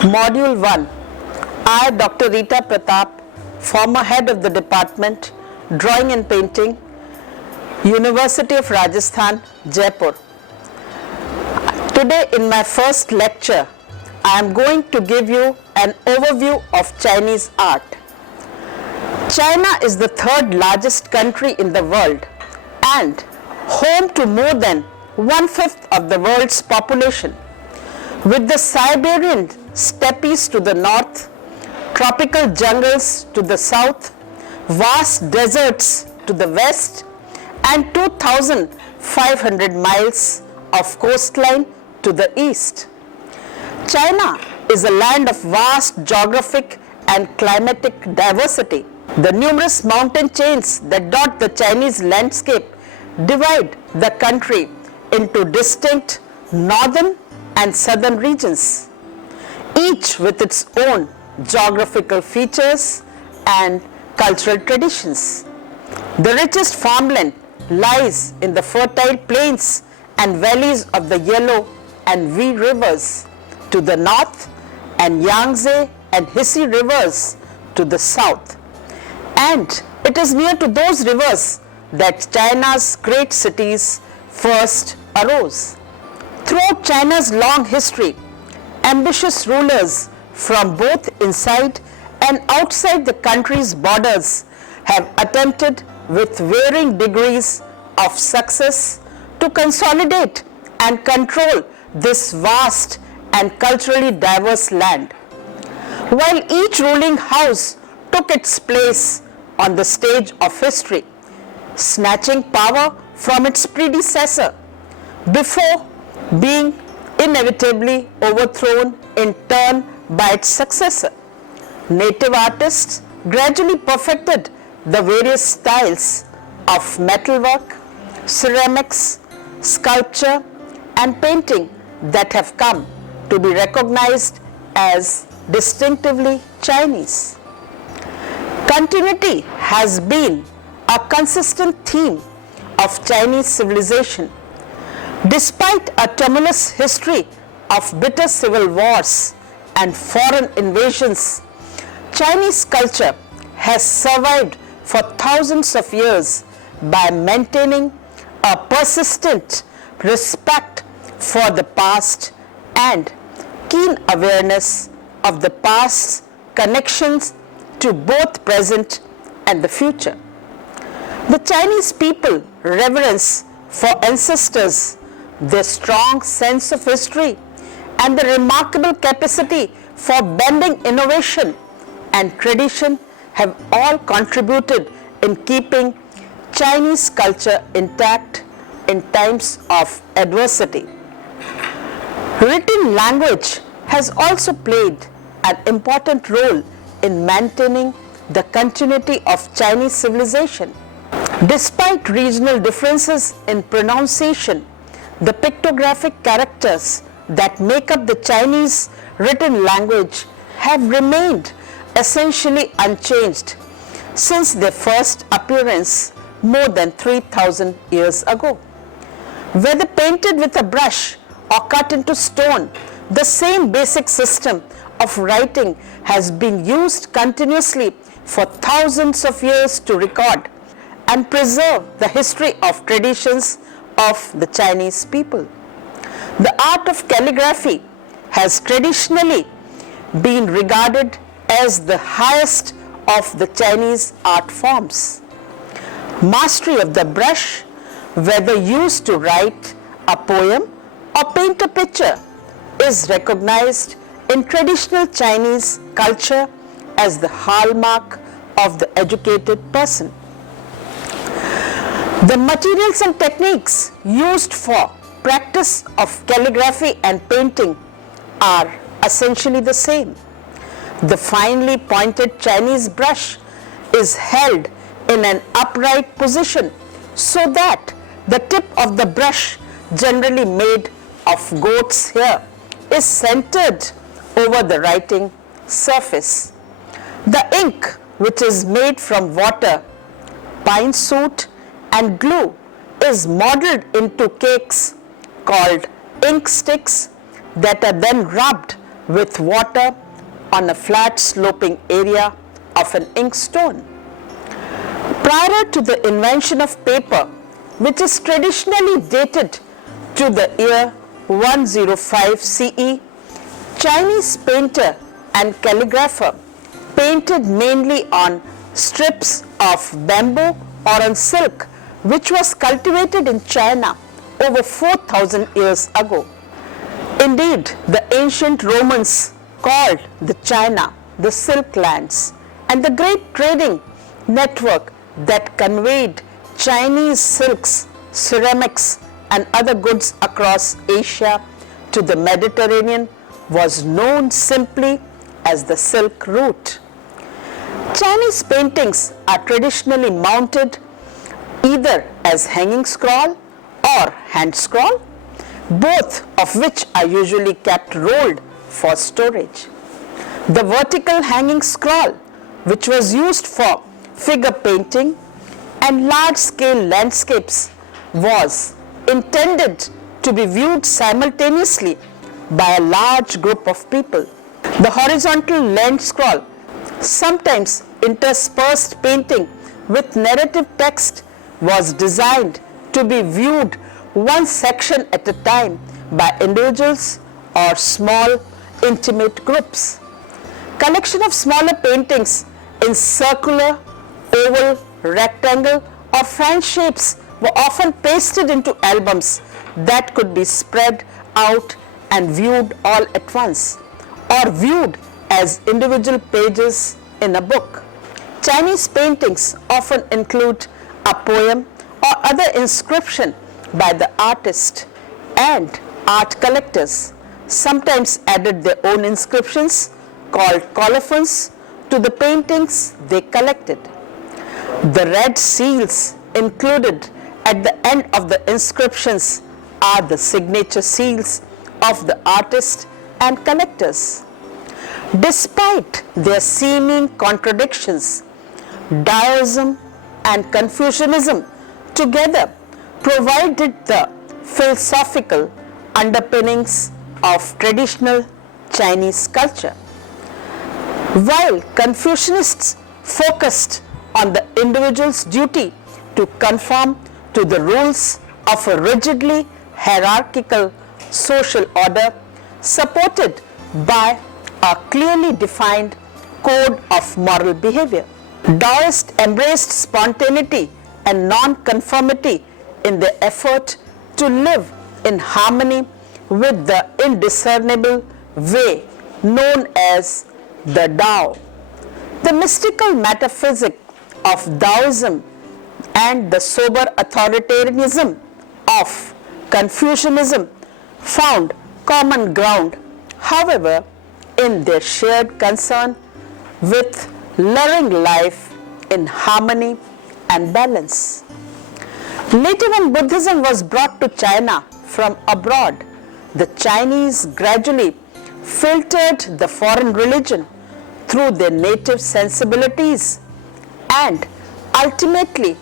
Module 1. I, Dr. Rita Pratap, former head of the department, Drawing and Painting, University of Rajasthan, Jaipur. Today in my first lecture, I am going to give you an overview of Chinese art. China is the third largest country in the world and home to more than 1/5 of the world's population. With the Siberian steppes to the north, tropical jungles to the south, vast deserts to the west, and 2,500 miles of coastline to the east. China is a land of vast geographic and climatic diversity. The numerous mountain chains that dot the Chinese landscape divide the country into distinct northern and southern regions, each with its own geographical features and cultural traditions. The richest farmland lies in the fertile plains and valleys of the Yellow and Vi rivers to the north and Yangtze and Hisi rivers to the south. And it is near to those rivers that China's great cities first arose. Throughout China's long history, ambitious rulers from both inside and outside the country's borders have attempted with varying degrees of success to consolidate and control this vast and culturally diverse land. While each ruling house took its place on the stage of history, snatching power from its predecessor before being inevitably overthrown in turn by its successor. Native artists gradually perfected the various styles of metalwork, ceramics, sculpture, and painting that have come to be recognized as distinctively Chinese. Continuity has been a consistent theme of Chinese civilization. Despite a tumultuous history of bitter civil wars and foreign invasions, Chinese culture has survived for thousands of years by maintaining a persistent respect for the past and keen awareness of the past's connections to both present and the future. The Chinese people reverence for ancestors, their strong sense of history, and the remarkable capacity for bending innovation and tradition have all contributed in keeping Chinese culture intact in times of adversity. Written language has also played an important role in maintaining the continuity of Chinese civilization. Despite regional differences in pronunciation, the pictographic characters that make up the Chinese written language have remained essentially unchanged since their first appearance more than 3,000 years ago. Whether painted with a brush or cut into stone, the same basic system of writing has been used continuously for thousands of years to record and preserve the history of traditions of the Chinese people. The art of calligraphy has traditionally been regarded as the highest of the Chinese art forms. Mastery of the brush, whether used to write a poem or paint a picture, is recognized in traditional Chinese culture as the hallmark of the educated person. The materials and techniques used for practice of calligraphy and painting are essentially the same. The finely pointed Chinese brush is held in an upright position so that the tip of the brush, generally made of goat's hair, is centered over the writing surface. The ink, which is made from water, pine soot, and glue, is modeled into cakes called ink sticks that are then rubbed with water on a flat sloping area of an inkstone. Prior to the invention of paper, which is traditionally dated to the year 105 CE, Chinese painter and calligrapher painted mainly on strips of bamboo or on silk, which was cultivated in China over 4,000 years ago. Indeed, the ancient Romans called the China the Silk Lands, and the great trading network that conveyed Chinese silks, ceramics, and other goods across Asia to the Mediterranean was known simply as the Silk Route. Chinese paintings are traditionally mounted either as hanging scroll or hand scroll, both of which are usually kept rolled for storage. The vertical hanging scroll, which was used for figure painting and large-scale landscapes, was intended to be viewed simultaneously by a large group of people. The horizontal land scroll, sometimes interspersed painting with narrative text, was designed to be viewed one section at a time by individuals or small intimate groups. Collection of smaller paintings in circular, oval, rectangle or fan shapes were often pasted into albums that could be spread out and viewed all at once, or viewed as individual pages in a book. Chinese paintings often include a poem or other inscription by the artist, and art collectors sometimes added their own inscriptions called colophons to the paintings they collected. The red seals included at the end of the inscriptions are the signature seals of the artist and collectors. Despite their seeming contradictions, Daoism and Confucianism together provided the philosophical underpinnings of traditional Chinese culture. While Confucianists focused on the individual's duty to conform to the rules of a rigidly hierarchical social order supported by a clearly defined code of moral behavior, Taoists embraced spontaneity and non-conformity in their effort to live in harmony with the indiscernible way known as the Tao. The mystical metaphysic of Taoism and the sober authoritarianism of Confucianism found common ground, however, in their shared concern with living life in harmony and balance. Later, when Buddhism was brought to China from abroad, the Chinese gradually filtered the foreign religion through their native sensibilities and ultimately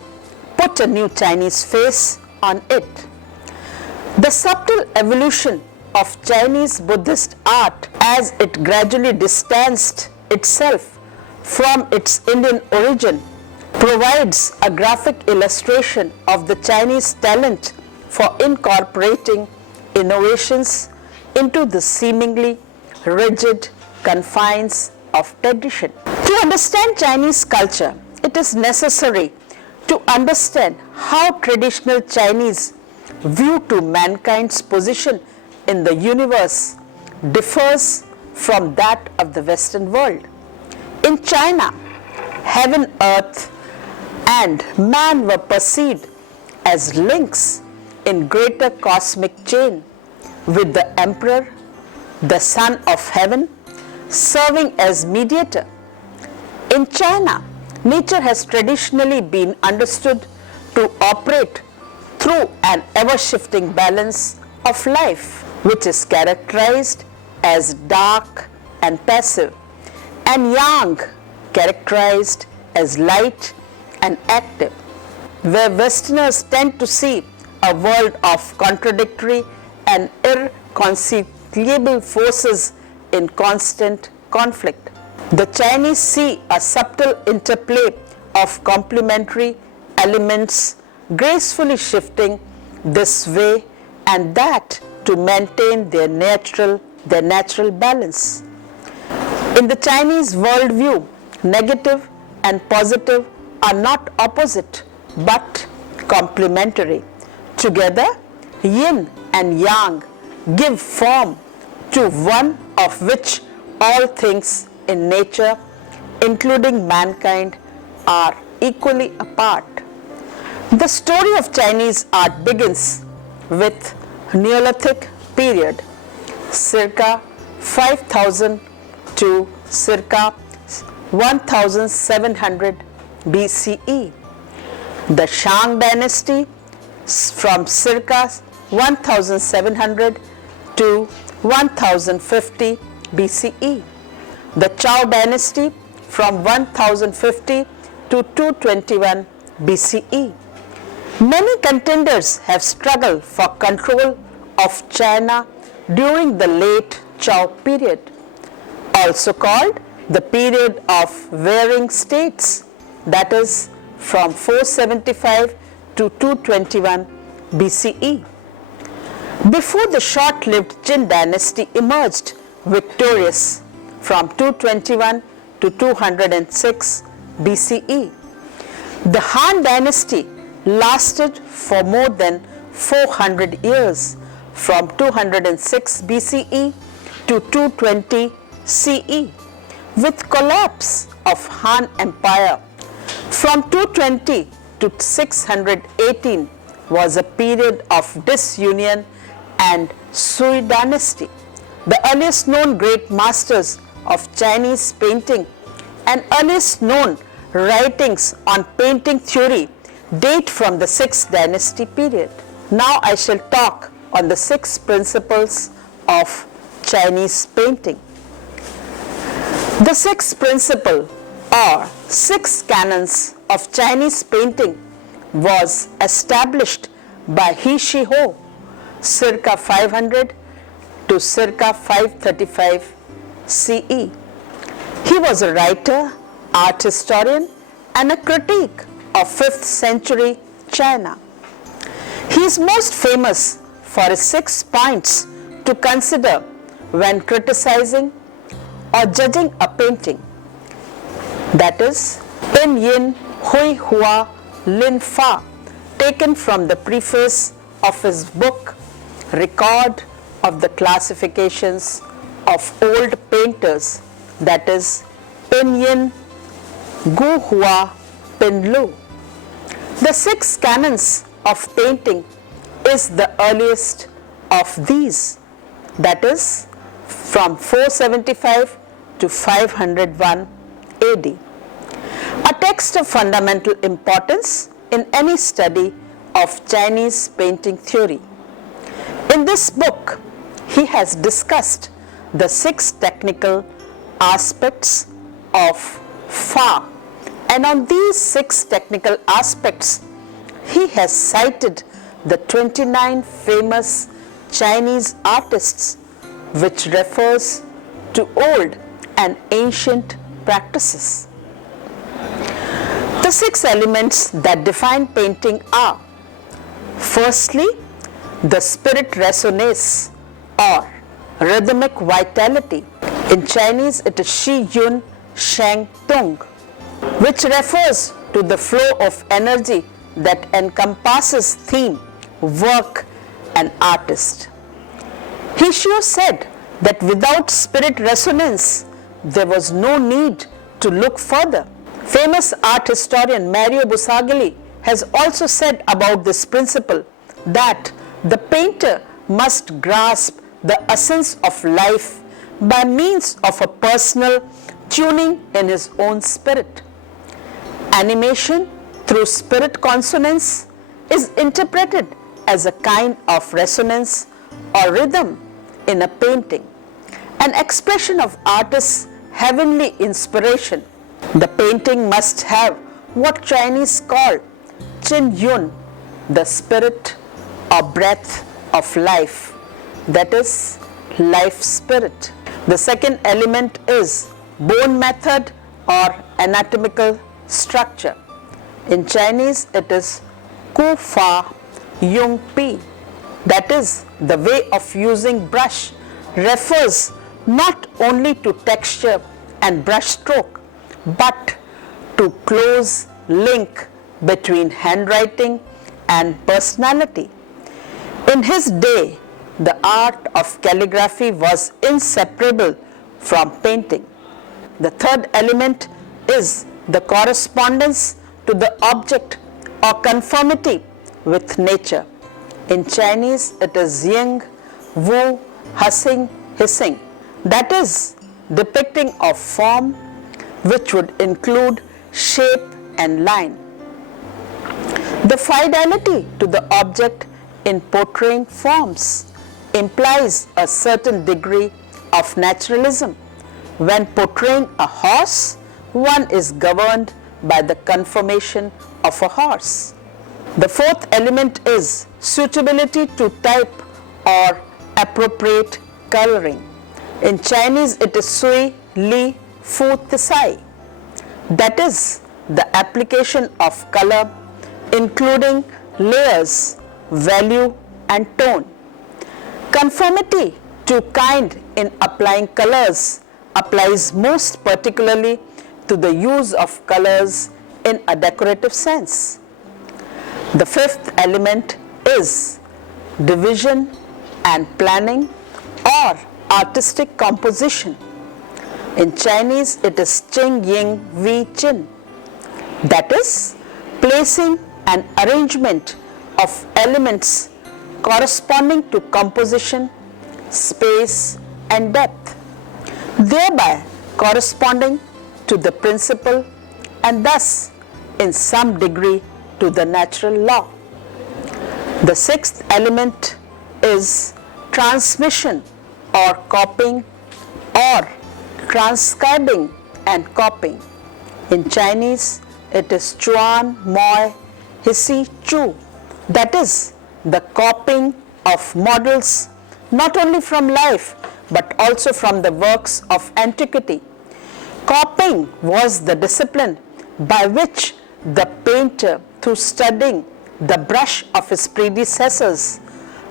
put a new Chinese face on it. The subtle evolution of Chinese Buddhist art as it gradually distanced itself from its Indian origin provides a graphic illustration of the Chinese talent for incorporating innovations into the seemingly rigid confines of tradition. To understand Chinese culture, it is necessary to understand how traditional Chinese view to mankind's position in the universe differs from that of the Western world. In China, heaven, earth, and man were perceived as links in greater cosmic chain, with the emperor, the son of heaven, serving as mediator. In China, nature has traditionally been understood to operate through an ever-shifting balance of life, which is characterized as dark and passive, and yang, characterized as light and active. Where Westerners tend to see a world of contradictory and irreconcilable forces in constant conflict. The Chinese see a subtle interplay of complementary elements gracefully shifting this way and that to maintain their natural balance. In the Chinese worldview, negative and positive are not opposite but complementary. Together, yin and yang give form to one of which all things in nature, including mankind, are equally a part. The story of Chinese art begins with Neolithic period, circa 5000 to circa 1700 BCE. The Shang dynasty from circa 1700 to 1050 BCE. The Zhou dynasty from 1050 to 221 BCE. Many contenders have struggled for control of China during the late Zhou period, also called the period of warring states, that is from 475 to 221 BCE. Before the short-lived Qin dynasty emerged victorious from 221 to 206 BCE. The Han dynasty lasted for more than 400 years from 206 BCE to 220 CE. With collapse of Han Empire from 220 to 618 was a period of disunion and Sui dynasty. The earliest known great masters of Chinese painting and earliest known writings on painting theory date from the 6th dynasty period. Now I shall talk on the 6 principles of Chinese painting. The 6th principle or 6 canons of Chinese painting was established by He Shiho circa 500 to circa 535 CE. He was a writer, art historian and a critic of 5th century China. He is most famous for his 6 points to consider when criticizing or judging a painting. That is Pin Yin Hui Hua Lin Fa, taken from the preface of his book Record of the Classifications of Old Painters, that is Pin Yin Gu Hua Pin Lu. The 6 canons of painting is the earliest of these, that is from 475 to 501 AD. A text of fundamental importance in any study of Chinese painting theory. In this book, he has discussed the 6 technical aspects of Fa, and on these 6 technical aspects, he has cited the 29 famous Chinese artists, which refers to old and ancient practices. The 6 elements that define painting are: firstly, the spirit resonance or rhythmic vitality. In Chinese, it is Shi Yun Sheng Tung, which refers to the flow of energy that encompasses theme, work, and artist. He Hishio said that without spirit resonance, there was no need to look further. Famous art historian Mario Busaglia has also said about this principle that the painter must grasp the essence of life by means of a personal tuning in his own spirit. Animation through spirit consonance is interpreted as a kind of resonance or rhythm in a painting, an expression of artist's heavenly inspiration. The painting must have what Chinese call Qin Yun, the spirit or breath of life, that is, life spirit. The second element is bone method or anatomical structure. In Chinese it is Ku Fa Yung Pi. That is, the way of using brush refers not only to texture and brush stroke, but to close link between handwriting and personality. In his day, the art of calligraphy was inseparable from painting. The third element is the correspondence to the object or conformity with nature. In Chinese, it is Ying, Wu, Hsing, Hissing. That is, depicting of form, which would include shape and line. The fidelity to the object in portraying forms implies a certain degree of naturalism. When portraying a horse, one is governed by the conformation of a horse. The fourth element is suitability to type or appropriate coloring. In Chinese, it is Sui Li Fu Tisai. That is, the application of color, including layers, value, and tone. Conformity to kind in applying colors applies most particularly to the use of colors in a decorative sense. The fifth element is division and planning or artistic composition. In Chinese, it is Qing Ying Vi Qin. That is, placing an arrangement of elements corresponding to composition, space, and depth, thereby corresponding to the principle and thus, in some degree, to the natural law. The sixth element is transmission or copying or transcribing and copying. In Chinese, it is Chuan Moi Hissi Chu. That is, the copying of models not only from life but also from the works of antiquity. Copying was the discipline by which the painter, through studying the brush of his predecessors,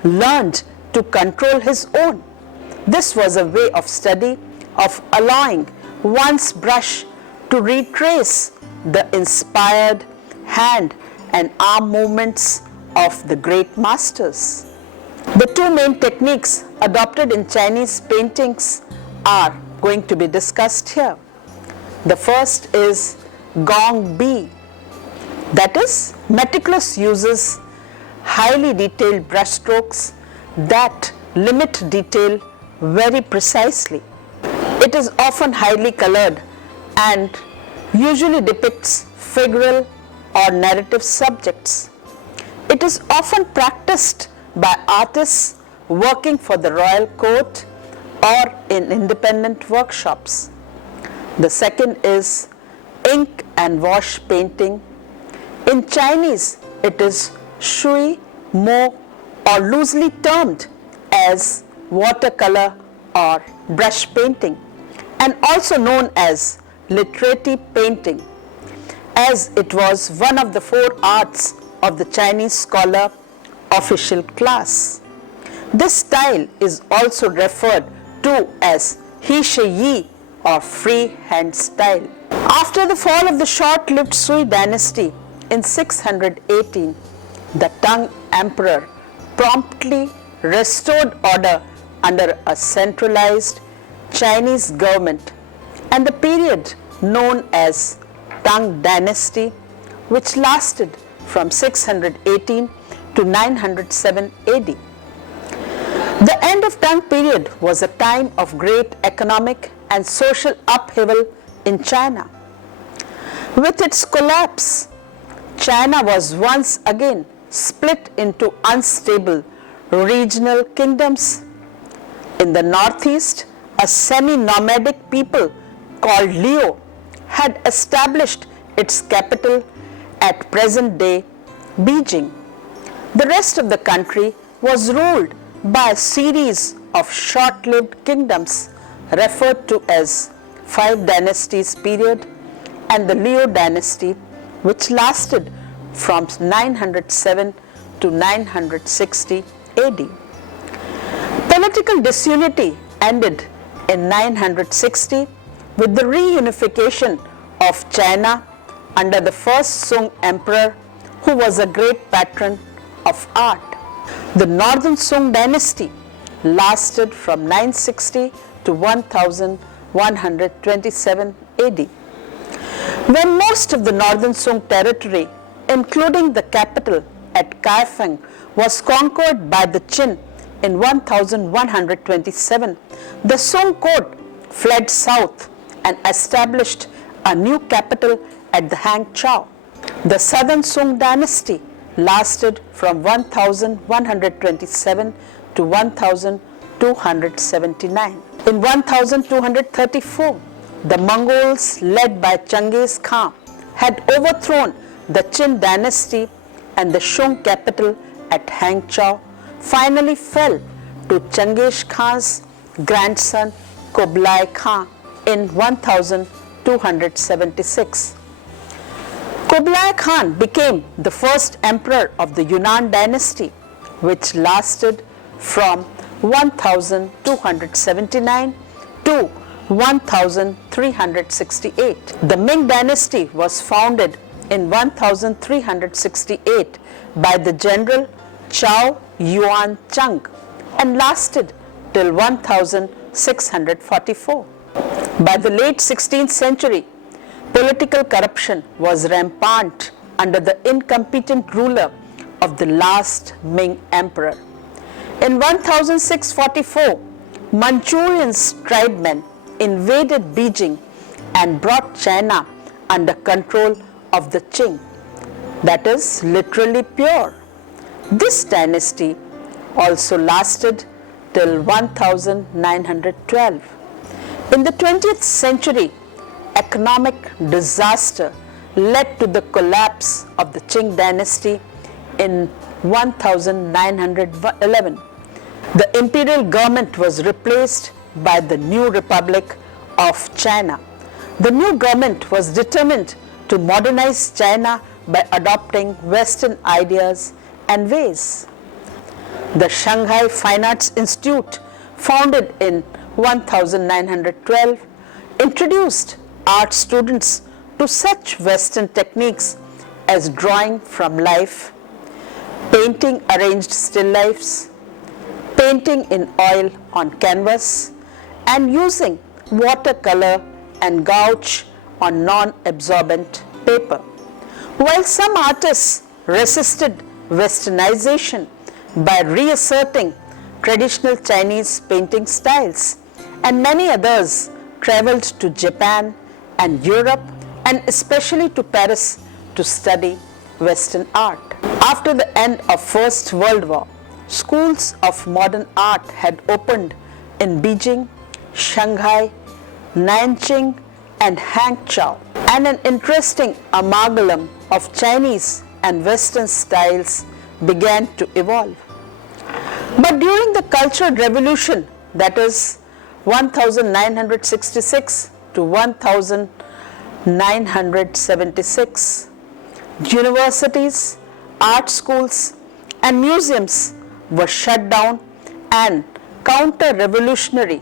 learned to control his own. This was a way of study of allowing one's brush to retrace the inspired hand and arm movements of the great masters. The two main techniques adopted in Chinese paintings are going to be discussed here. The first is Gong Bi. That is, meticulous uses highly detailed brushstrokes that limit detail very precisely. It is often highly colored and usually depicts figural or narrative subjects. It is often practiced by artists working for the royal court or in independent workshops. The second is ink and wash painting. In Chinese, it is Shui Mo, or loosely termed as watercolor or brush painting, and also known as literati painting, as it was one of the four arts of the Chinese scholar official class. This style is also referred to as He Shi Yi or free hand style. After the fall of the short-lived Sui dynasty in 618, the Tang emperor promptly restored order under a centralized Chinese government, and the period known as Tang dynasty, which lasted from 618 to 907 AD. The end of Tang period was a time of great economic and social upheaval in China. With its collapse, China was once again split into unstable regional kingdoms. In the northeast, a semi-nomadic people called Liu had established its capital at present-day Beijing. The rest of the country was ruled by a series of short-lived kingdoms referred to as Five Dynasties period, and the Liu dynasty, which lasted from 907 to 960 AD. Political disunity ended in 960 with the reunification of China under the first Sung emperor, who was a great patron of art. The Northern Sung dynasty lasted from 960 to 1127 AD. When most of the Northern Sung territory, including the capital at Kaifeng, was conquered by the Qin in 1127, the Sung court fled south and established a new capital at the Hangzhou. The Southern Sung dynasty lasted from 1127 to 1279. In 1234, the Mongols led by Genghis Khan had overthrown the Qin dynasty, and the Sung capital at Hangzhou finally fell to Genghis Khan's grandson Kublai Khan in 1276. Kublai Khan became the first emperor of the Yunnan dynasty, which lasted from 1279 to 1368. The Ming dynasty was founded in 1368 by the general Chao Yuan Chang and lasted till 1644. By the late 16th century, political corruption was rampant under the incompetent ruler of the last Ming emperor. In 1644, Manchurian tribesmen invaded Beijing and brought China under control of the Qing, that is literally pure. This dynasty also lasted till 1912. In the 20th century, economic disaster led to the collapse of the Qing dynasty in 1911. The imperial government was replaced by the new Republic of China. The new government was determined to modernize China by adopting Western ideas and ways. The Shanghai Fine Arts Institute, founded in 1912, introduced art students to such Western techniques as drawing from life, painting arranged still lifes, painting in oil on canvas, and using watercolor and gouache on non-absorbent paper. While some artists resisted Westernization by reasserting traditional Chinese painting styles, and many others traveled to Japan and Europe, and especially to Paris, to study Western art. After the end of First World War, schools of modern art had opened in Beijing, Shanghai, Nanjing, and Hangzhou, and an interesting amalgam of Chinese and Western styles began to evolve. But during the Cultural Revolution, that is 1966 to 1976, universities, art schools, and museums were shut down, and counter-revolutionary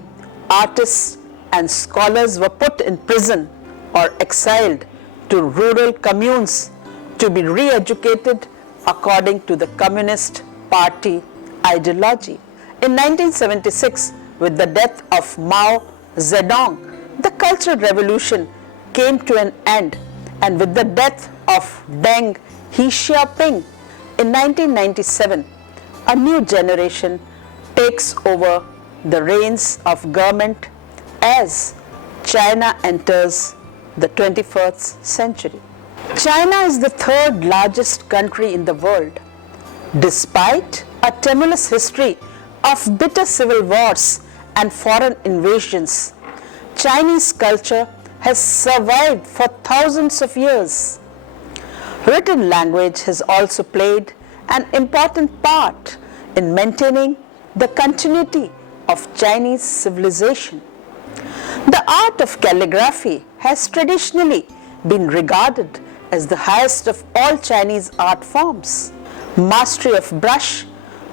artists and scholars were put in prison or exiled to rural communes to be re-educated according to the Communist Party ideology. In 1976, with the death of Mao Zedong, the Cultural Revolution came to an end, and with the death of Deng Xiaoping in 1997, a new generation takes over the reins of government as China enters the 21st century. China is the third largest country in the world. Despite a tumultuous history of bitter civil wars and foreign invasions, Chinese culture has survived for thousands of years. Written language has also played an important part in maintaining the continuity of Chinese civilization. The art of calligraphy has traditionally been regarded as the highest of all Chinese art forms. Mastery of brush,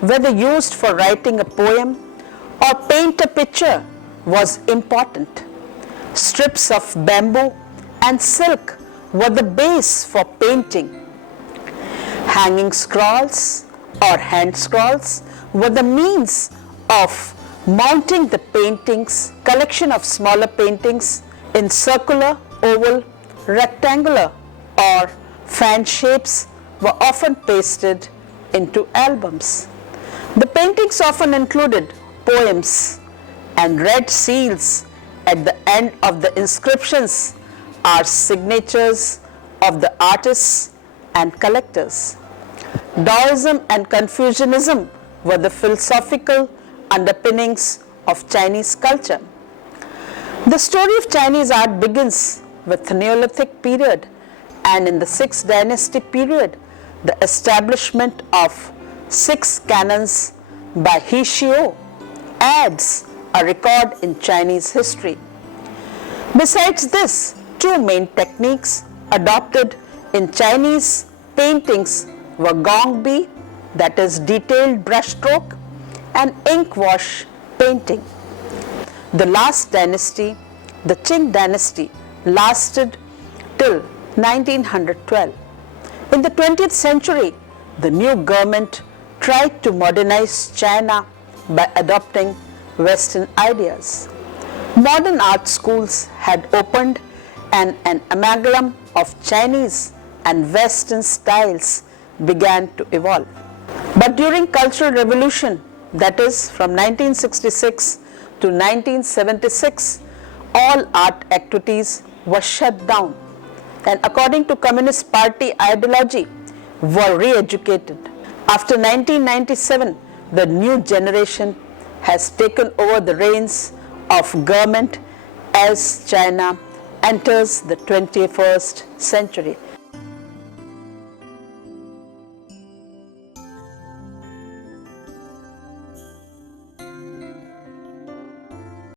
whether used for writing a poem or paint a picture, was important. Strips of bamboo and silk were the base for painting. Hanging scrolls or hand scrolls were the means of mounting the paintings. Collection of smaller paintings in circular, oval, rectangular or fan shapes were often pasted into albums. The paintings often included poems, and red seals at the end of the inscriptions are signatures of the artists and collectors. Taoism and Confucianism were the philosophical underpinnings of Chinese culture. The story of Chinese art begins with the Neolithic period, and in the 6th dynasty period, the establishment of 6 canons by He Xiu adds a record in Chinese history. Besides this, 2 main techniques adopted in Chinese paintings were gongbi, that is detailed brushstroke, and ink wash painting. The last dynasty, the Qing dynasty, lasted till 1912. In the 20th century, the new government tried to modernize China by adopting Western ideas. Modern art schools had opened and an amalgam of Chinese and Western styles began to evolve. But during Cultural Revolution, that is from 1966 to 1976, all art activities were shut down and according to Communist Party ideology were re-educated. After 1997, the new generation has taken over the reins of government as China enters the 21st century.